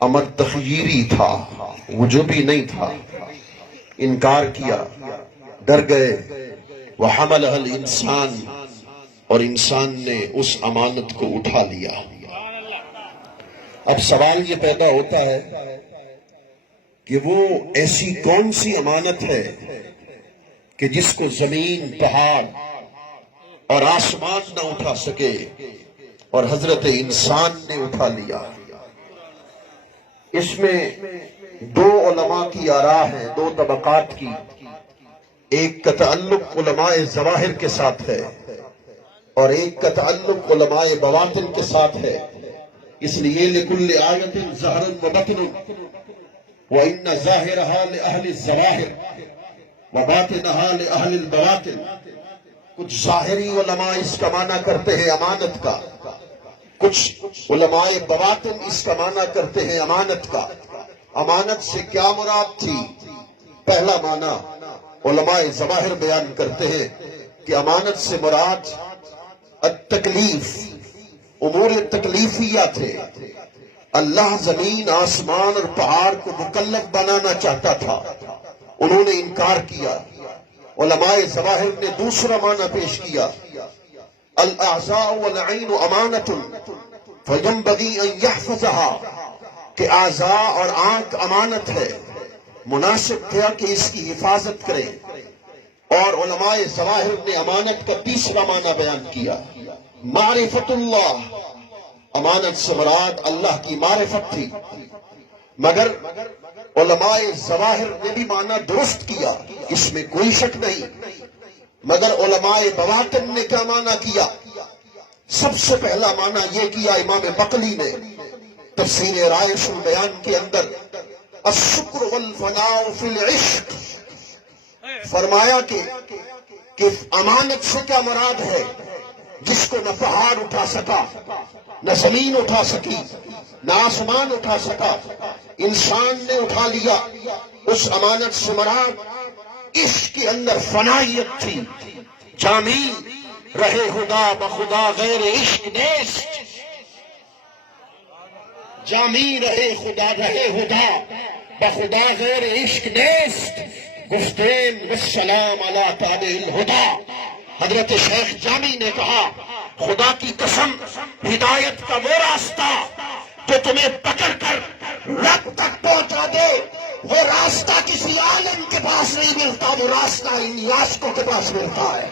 امر تخییری تھا، وجوبی نہیں تھا، انکار کیا، ڈر گئے، وَحَمَلَهَا الْإِنسان، اور انسان نے اس امانت کو اٹھا لیا۔ اب سوال یہ پیدا ہوتا ہے کہ وہ ایسی کون سی امانت ہے کہ جس کو زمین، پہاڑ اور آسمان نہ اٹھا سکے اور حضرت انسان نے اٹھا لیا؟ اس میں دو علماء کی آراء ہیں، دو طبقات کی۔ ایک کا تعلق علماء ظواہر کے ساتھ ہے اور ایک کا تعلق علماء بواطن کے ساتھ ہے۔ اس لیے لِكُلِّ آیَةٍ ظَاہِرٌ وَبَاطِنٌ وَإِنَّ ظَاہِرَهَا لِأَهْلِ الظَّوَاہِرِ وَبَاطِنَهَا لِأَهْلِ الْبَوَاطِنِ۔ کچھ ظاہری علماء اس کا معنی کرتے ہیں امانت کا، کچھ علماء بواطن اس کا معنی کرتے ہیں امانت کا۔ امانت سے کیا مراد تھی؟ پہلا معنی علماء ظواہر بیان کرتے ہیں کہ امانت سے مراد التکلیف، امور تکلیفیہ تھے۔ اللہ زمین، آسمان اور پہاڑ کو مکلف بنانا چاہتا تھا، انہوں نے انکار کیا۔ علماء ظواہر نے دوسرا معنی پیش کیا، الاعضاء والعین امانۃ فینبغی ان یحفظها، کہ اعضاء اور آنکھ امانت ہے، مناسب تھا کہ اس کی حفاظت کرے۔ اور علماء ظواہر نے امانت کا تیسرا معنی بیان کیا، معرفت اللہ، امانت سے مراد اللہ کی معرفت تھی۔ مگر علماء ظواہر نے بھی معنی درست کیا، اس میں کوئی شک نہیں، مگر علماء بواطن نے کیا معنی کیا؟ سب سے پہلا معنی یہ کیا امام بقلی نے تفسیر رائش البیان کے اندر، الشکر والفناء فی العشق، فرمایا کہ امانت سے کیا مراد ہے؟ جس کو نہ پہاڑ اٹھا سکا، نہ زمین اٹھا سکی، نہ آسمان اٹھا سکا، انسان نے اٹھا لیا۔ اس امانت سے مراد عشق کے اندر فنائیت تھی، جامی رہے خدا بخدا غیر عشق نیست، جامی رہے خدا بخدا غیر عشق نیست، گفتین والسلام علی تابع الہدا۔ حضرت شیخ جامی نے کہا، خدا کی قسم، ہدایت کا وہ راستہ جو تمہیں پکڑ کر رب تک پہنچا دے، وہ راستہ کسی عالم کے پاس نہیں ملتا، وہ راستہ ان عاشقوں کے پاس ملتا ہے۔